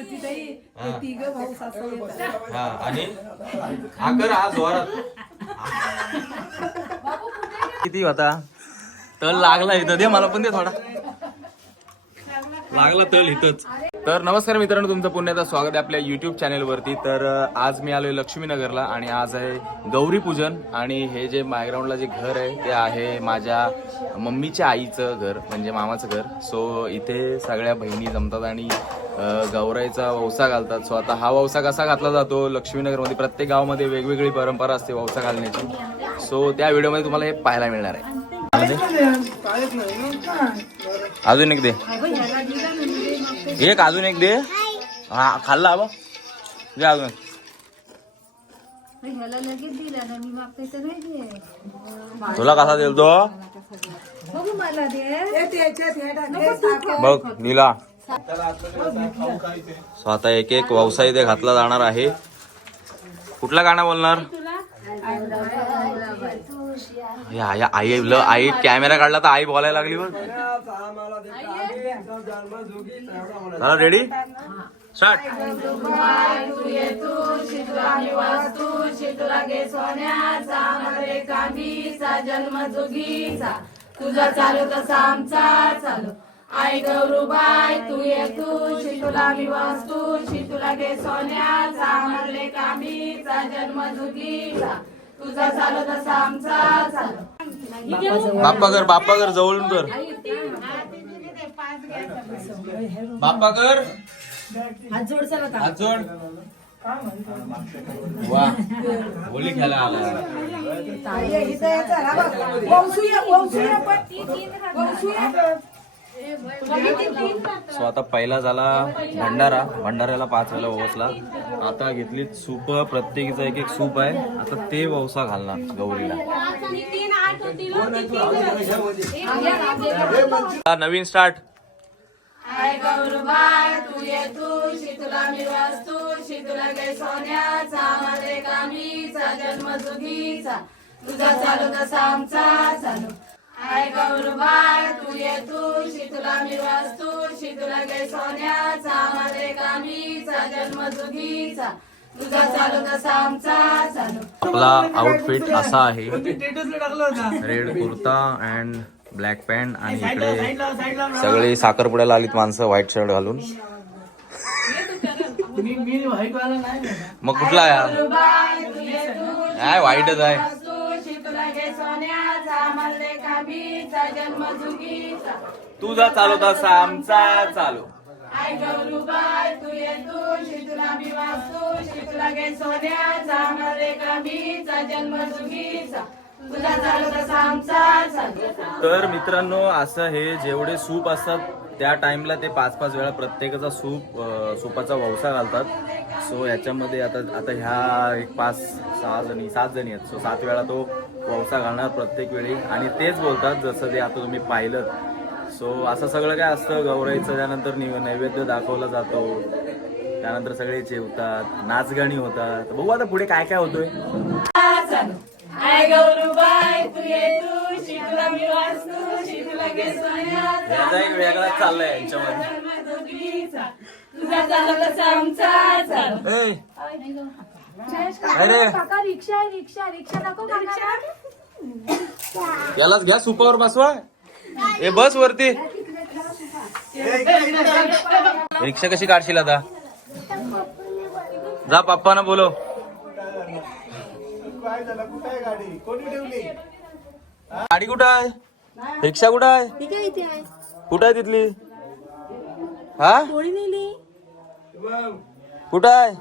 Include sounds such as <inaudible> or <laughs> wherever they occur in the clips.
ज्योतिताई ते तिघं भाऊ सासू येतात. हा आणि <laughs> कर हा जोरात. किती होता? तळ लागला इथं. दे मला पण दे थोडा. लागला तळ इथंच. तर नमस्कार मित्रांनो तुमचं पुण्याचं स्वागत आहे आपल्या युट्यूब चॅनेलवरती तर अं, आज मी आलोय लक्ष्मीनगरला आणि आज आहे गौरी पूजन आणि हे जे बॅकग्राऊंडला जे घर आहे ते आहे माझ्या मम्मीच्या आईचं घर म्हणजे मामाचं घर. सो इथे सगळ्या बहिणी जमतात आणि गौराईचा वौसा घालतात. सो आता हा वौसा कसा घातला जातो? लक्ष्मीनगरमध्ये प्रत्येक गावामध्ये वेगवेगळी परंपरा असते वौसा घालण्याची. सो त्या व्हिडिओमध्ये तुम्हाला हे पाहायला मिळणार आहे. अजून एक दे. एक अजून एक दे. हा खाल्ला बा दे अजून तुला कसा देईल तो बघू. मला दे सो आता एक एक व्यवसाय इथे घातला जाणार आहे. कुठला गाणं बोलणार? या आई ल आई कॅमेरा काढला तर आई बोलायला लागली बघ. रेडी स्टार्ट तुझा चालू तसा आमचा चालू. आई गौरूबाई तू ये तू शितुला मी वास्तू शितुला गे सोन्याचा मरले कामीचा जन्म जोगीचा. तुझा चालू तसा आमचा चालू बाप्पा कर बाप्पा कर जवळून कर. बाप्पा कर हात जोड चला हात जोड वा होली खेळायला आला. वंशूया वंशूया पण वंशूया सो आता पहिला झाला भंडारा. भंडाऱ्याला पाच वेळेला ओवसला. आता घेतली सूप. प्रत्येकीचा एक एक सूप आहे. आता ते ववसा घालणार गौरीला. नवीन स्टार्ट आय गौरुबाय तू ये तू. शितुला मी वास्तू शितुला गे सोन्याचा माझे कामीचा जन्म जुगीचा तुझा चालू तसा आमचा चालू. गौरबाय तू ये तू शितुला मी वास्तू शितुला गे सोन्याचा कामीचा जन्म जुगीचा तुझा चालू तसा आमचा चालू. आपला आउटफिट असा आहे. Red kurta and black pant आणि इकडे सगळी साखरपुड्याला आलीत माणसं व्हाईट शर्ट घालून. मग कुठला आहे? गौरबाय तू ये तू काय वाईटच आहे. सोन्याचा मरे कामीचा जन्म जुगीचा तुझा चालू तसा आमचा चालू. आय गौरूबाय तू ये मी सोन्याचा जन्म जुगीचा तुझा चालू तसा आमचा चालू. तर मित्रांनो असं हे जेवढे सूप असतात त्या टाइमला ते पाच पाच वेळा प्रत्येकाचा सूप अं, सुपाचा ववसा घालतात. सो याच्यामध्ये आता आता ह्या एक पाच सहा जणी सात जणी आहेत. सो सात वेळा तो ववसा घालणार प्रत्येक वेळी. आणि तेच बोलतात जसं ते आता तुम्ही पाहिलं. सो असं सगळं काय असतं? गौराईचं त्यानंतर नि- नैवेद्य दाखवला जातो. त्यानंतर सगळे जेवतात नाचगाणी होतात. बघू आता पुढे काय काय होतोय. याचा एक वेगळाच चाललाय यांच्यामध्ये. अरे. काका रिक्षा रिक्षा रिक्षा नको काका. यालाच घ्या सुपावर बसवा. ए बस वरती. रिक्षा कशी काढशील आता? जा पप्पाना बोलो गाडी कुठं आहे? रिक्षा कुठं आहे? कुठं आहे तिथली? हा? कोणी नेली. कुठं आहे?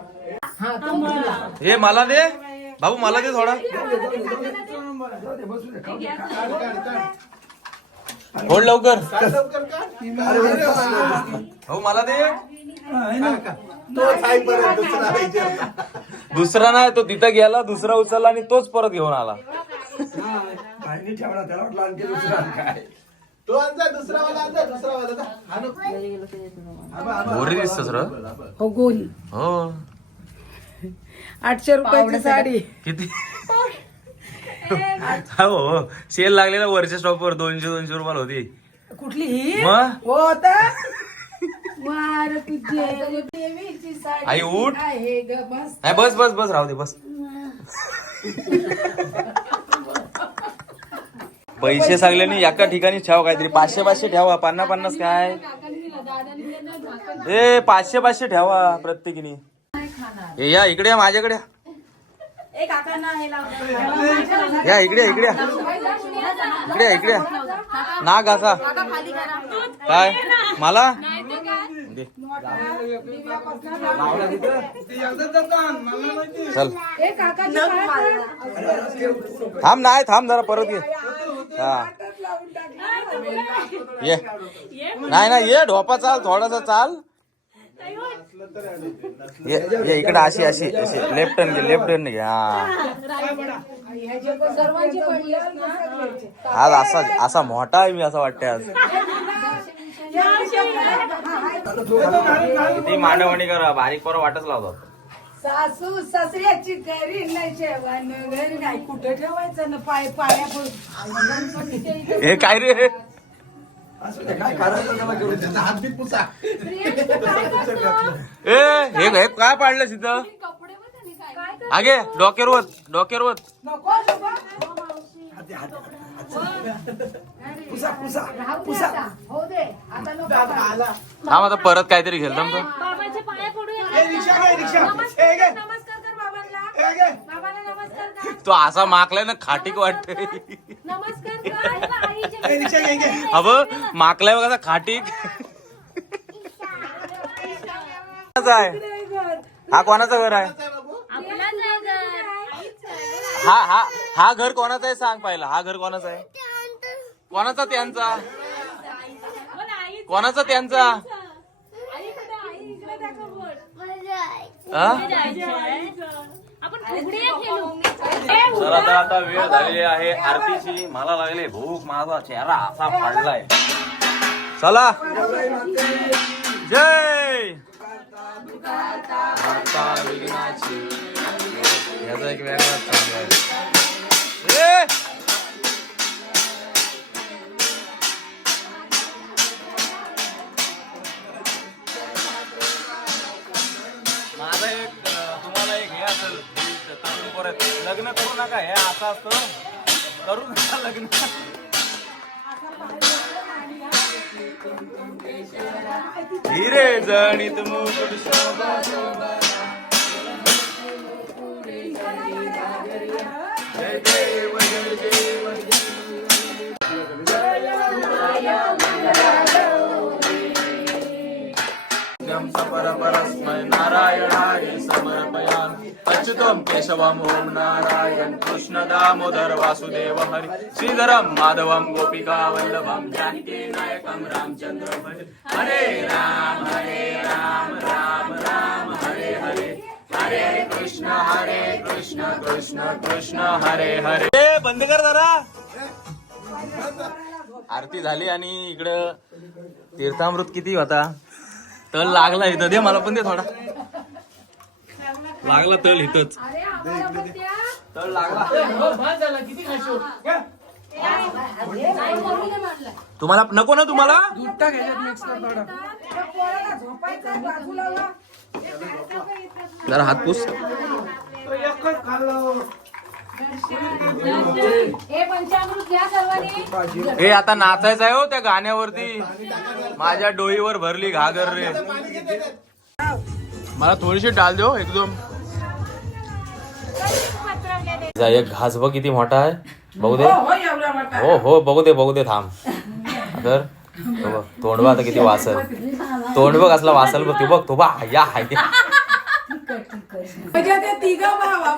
हे मला दे. बाबू मला दे थोडा. फोड लवकर. हो. मला दे. दुसरा नाही. तो तिथं गेला दुसरा उचलला आणि तोच परत घेऊन आला. भांडी ठेवला त्याला वाटलं आणखी दुसरा काय तो आणजा दुसरा वाला आणजा दुसरा वाला. हा. गोरी दिसत सर हो गोरी. हो. आठशे रुपयाची साडी. किती? हो सेल लागलेला वरच्या स्टॉपवर दोनशे दोनशे रुपयाला होती. कुठली ही? मग? हो वार साडी आई उठ. नाही बस बस बस राहू दे बस. पैसे सगळ्यांनी एका ठिकाणी ठेवा काहीतरी. पाचशे पाचशे ठेवा पन्नास पन्नास काय? ए पाचशे पाचशे ठेवा प्रत्येकीने. हे या इकडे या माझ्याकडे या. ए काकांना हे लावलं या इकडे इकडे. इकडे इकडे. ना काका काय मला दे. चल. थांब नाही थांब जरा परत ये हा ये नाही नाही ये ढोपा चाल थोडासा चाल इकडे अशी अशी अशी. लेफ्ट टर्न घे लेफ्ट टर्न घे. हा. आज असा असा मोठा आहे मी असं वाटतंय आज. किती मांडवणी करा बारीक पोरं वाटच लावतात. सासू सासऱ्याची करी नाही जेवण घरी नाही. कुठं ठेवायचं ना? पाय पाया हे काय रे? असं काय करायचं त्याला करू दे. त्याचा हात बी पुसा ए हे हे काय पाडलं तिथं आगे डोक्यावर वत डोक्यावर वत नको नको. हाती, हाती, हाती. पुसा पुसा राहू दे पुसा आता. हो दे आता नको आला थांब आता परत काहीतरी घेल थांब तो. बाबाच्या पाया पडू ए, रिक्षा घे रिक्षा ए, घे. नमस्कार कर बाबांना ए, घे. बाबांना नमस्कार कर तो असा माकलाय ना खाटीक <laughs> घे अब माकलाय बघा खाटीक. <laughs> हा कोणाचं घर आहे? हा हा हा घर कोणाचं आहे सांग पहिला. हा घर कोणाचं आहे? कोणाचा त्यांचा? कोणाचा त्यांचा? हा? आपण चला तर आता वेळ झालेली आहे. आरतीची मला लागले भूक. माझा चेहरा असा फाडलाय. चला. हिरे जणित मुकुट शोभा शोभा. जय देव जय देव नारायणाय अच्युतं केशवम् ॐ नारायण कृष्ण दामोदर वासुदेव हरि। श्रीधरं माधवं गोपिका वल्लभं जानकी नायकं रामचन्द्र भज हरे राम हरे राम राम राम हरे हरे। हरे कृष्ण हरे कृष्ण कृष्ण कृष्ण हरे हरे। बंद कर जरा। आरती झाली आणि इकडं तीर्थामृत किती होता? तळ लागला इथं. दे मला पण दे थोडा. लागला तळ इथंच. तळ लागला. तुम्हाला नको ना तुम्हाला? पोराला झोपायचं बाजूला वा. जरा हात पुस. हे हे आता नाचायचं आहे हो त्या गाण्यावरती. माझ्या डोईवर भरली घागर रे. मला थोडीशी डाल देऊ एकदम. एक घास बघ किती मोठा आहे. बघू दे. हो हो बघू दे बघू दे थांब. तर तो बघ, तोंड बघ आता किती वासल. तोंड बघ असला वासल बघ तू बघ तो बा या हाय म्हणजे ते तिघं भावा.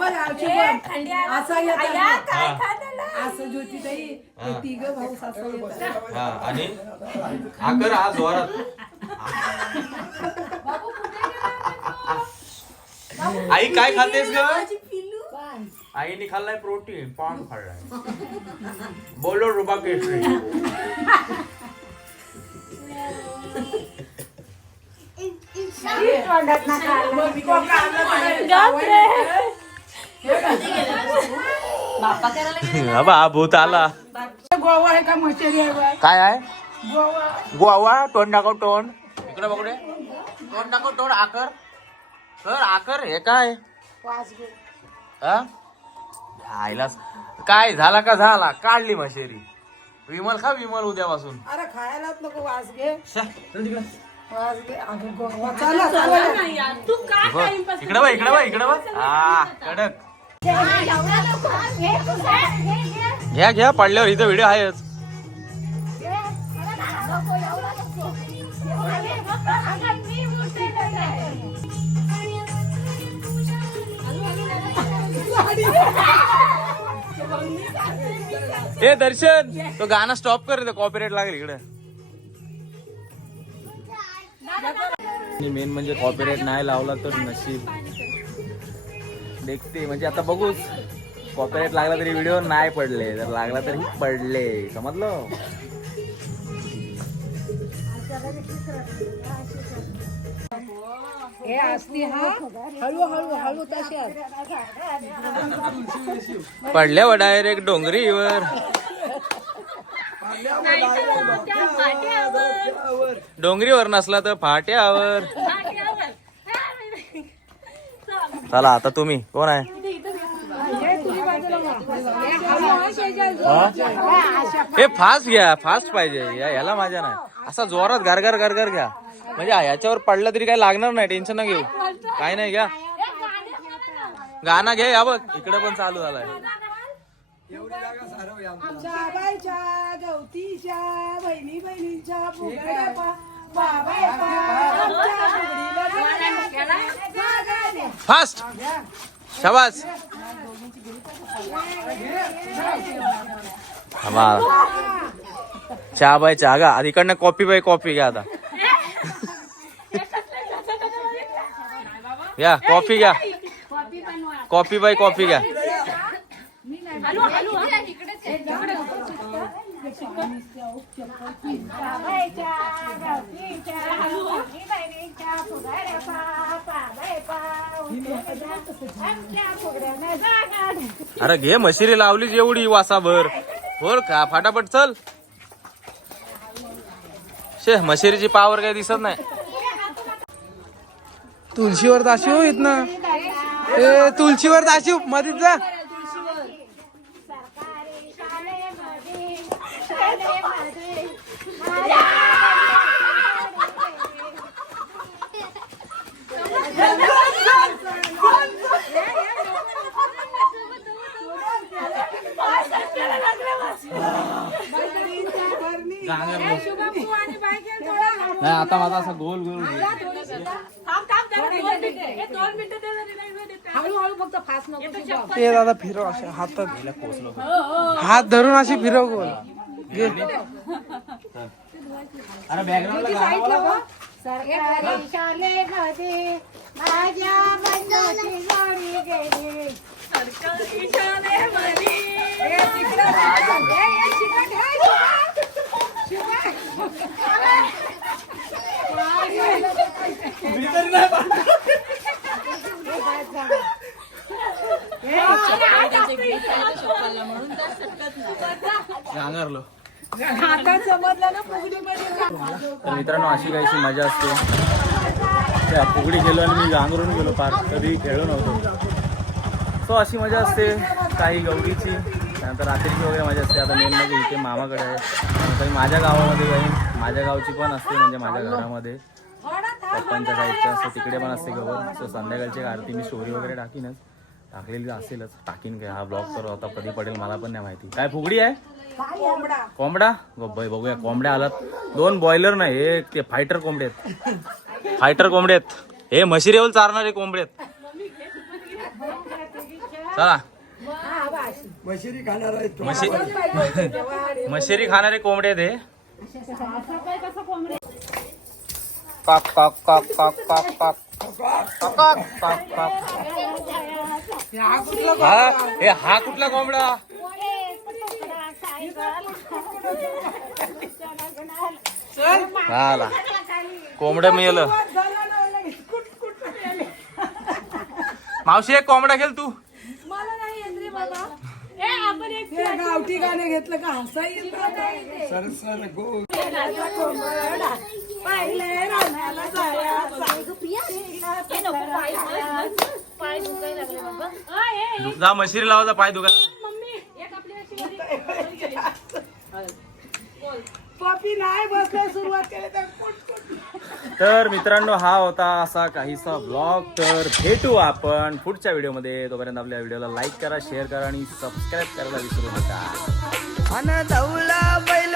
असं ज्योतिताई तिघं भाऊ. हा आणि हा कर हा जोरात आई काय खातेस ग? आईने खाल्लाय प्रोटीन पान खाल्लाय. बोलो रुबा केसरी. बाबा भूत आला. गोवा आहे का मशेरी? काय आहे? गोवा गोवा तोंड दाखव तोंड. इकडे बघडे तोंड टाको तोंड आकर. कर आकर हे काय? हा? आईलाच काय झाला का झाला? काढली मशेरी. विमल खा विमल उद्यापासून. अरे खायलाच नको वास घे. शा, चल तिकडं. वास घे. अगं गो- चला चला बघ, इकडे बघ इकडे बघ इकडे बघ. हा कडक. घ्या घ्या पडल्यावर इथं व्हिडिओ आहेच. हे दर्शन तो गाणं स्टॉप कर कॉपीराइट कॉपीराईट लागेल इकडे. मेन म्हणजे कॉपीराईट नाही लावला तर नशीब. देखते म्हणजे आता बघूच. कॉपीराईट लागला तरी व्हिडिओ नाही पडले जर लागला तरी पडले. समजलं? हे असती हा? हळू हळू हळू तशाच पडल्या व डायरेक्ट डोंगरीवर. डोंगरीवर नसला तर फाट्यावर. चला आता तुम्ही. कोण आहे? हा? फास्ट घ्या फास्ट पाहिजे. या याला माझ्या नाही. असा जोरात गरगर गरगर घ्या. म्हणजे याच्यावर पडलं तरी काही लागणार नाही टेन्शन न घेऊ. काय नाही घ्या. गाणं घे या बघ. इकडे पण चालू झालाय. बाबाईच्या गवतीच्या बहिणी बहिणीच्या. फास्ट शाबास. चहा बाय चहा गा. आधी इकडनं कॉफी बाय कॉफी घ्या आता. घ्या कॉफी घ्या. कॉफी बाय कॉफी घ्या. अरे घे मशिरी लावलीच एवढी वासाभर. बोल का फाटाफट चल. शे म्हशिरीची पावर काही दिसत नाही. तुळशीवर दाशिव येत ना ए तुळशीवर दाशिव मधीत जा. <laughs> <laughs> <laughs> नाही आता माझा असा गोल गोल. ते दादा फिरव असे हातात. हात धरून अशी फिरव गोल. अरे बॅकग्राऊंडला सरकारी शाळेमध्ये माझ्या गेली. रांगारलो तर मित्रांनो अशी काहीशी मजा असते. त्या फुगडी गेलो आणि मी गांगरून गेलो पार. कधी खेळलो नव्हतो. सो अशी मजा असते. काही गौरीची. त्यानंतर रात्रीची वगैरे मजा असते. आता मेन म्हणजे इथे मामाकडे आहे. काही माझ्या गावामध्ये काही माझ्या गावची पण असते म्हणजे माझ्या घरामध्ये. पप्पांच्या साईडच्या असते तिकडे पण असते गवर सो संध्याकाळची आरती मी स्टोरी वगैरे टाकीनच. टाकलेली असेलच. टाकीन काय? हा ब्लॉग करू आता कधी पडेल मला पण नाही माहिती. काय फुगडी आहे? कोंबडा. गब्बाई बघूया. कोंबड्या आलात. दोन बॉयलर नाही एक ते फायटर कोंबडे आहेत. फायटर कोंबडे आहेत. हे म्हशिरेवर चारणारे कोंबडे आहेत. चला. मशिरी खाणार म्हशेरी खाणारे कोंबडे आहेत हे. काक काक काक काक काक काक. काक काक काक काक. हा? हे हा कुठला कोंबडा? झाला कोंबड्या मिळालं मावशी एक कोंबडा खेळ तू. गावठी गाणं घेतलं का? हसा येईल का? सरसर गो पाहिले जा मशिरी पाय पपी नाही बसले सुरुवात केली तर कुट तर मित्रांनो हा होता असा काहीसा ब्लॉग तर भेटू आपण पुढच्या व्हिडिओमध्ये. तोपर्यंत आपल्या व्हिडिओला लाईक करा शेअर करा आणि सबस्क्राईब करायला विसरू नका. अन बैल